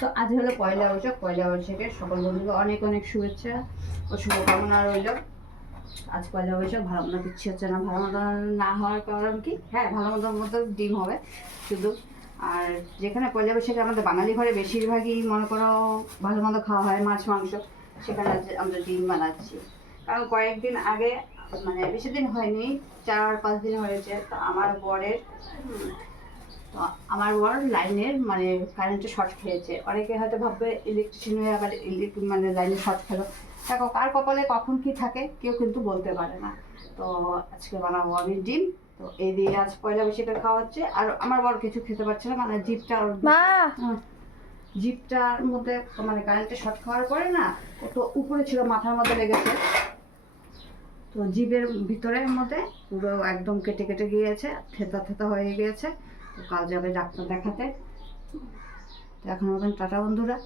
তো আজ হলো পয়লা বৈশাখ। পয়লা বৈশাখের সকল বন্ধুকে অনেক অনেক শুভেচ্ছা ও শুভকামনা রইল। আজ পয়লা বৈশাখ, ভালো মতো কিচ্ছু হচ্ছে না। ভালো মতো না হওয়ার কারণ কি? হ্যাঁ, ভালো মতোর মতো ডিম হবে শুধু। আর যেখানে পয়লা বৈশাখে আমাদের বাঙালি ঘরে বেশিরভাগই মনে করো ভালো মতো খাওয়া হয় মাছ মাংস, সেখানে আজ আমরা ডিম বানাচ্ছি। কারণ কয়েকদিন আগে, মানে বেশি দিন হয়নি, 4-5 দিন হয়েছে, তো আমার বরের তো আমার বর লাইনের মানে কারেন্টে শর্ট খেয়েছে। অনেকে হয়তো ভাববে ইলেকট্রিশিয়ান হয়ে আবার মানে লাইনে শর্ট খেলো। দেখো, কার কপালে কখন কি থাকে কেউ কিন্তু বলতে পারে না। তো আজকে বানাবো আমি ডিম। তো এই দিয়ে আজ পয়লা বৈশাখে খাওয়া হচ্ছে। আর আমার বর কিছু খেতে পারছে না, মানে জিভটা জিভটার মধ্যে, মানে কারেন্টে শর্ট খাওয়ার পরে না, ও তো উপরে ছিল, মাথার মধ্যে লেগেছে। তো জিভের ভিতরের মধ্যে পুরো একদম কেটে কেটে গিয়েছে, থেতা থেতা হয়ে গিয়েছে। তো কাল যাবে ডাক্তার দেখাতে। তো এখন মতন টাটা বন্ধুরা।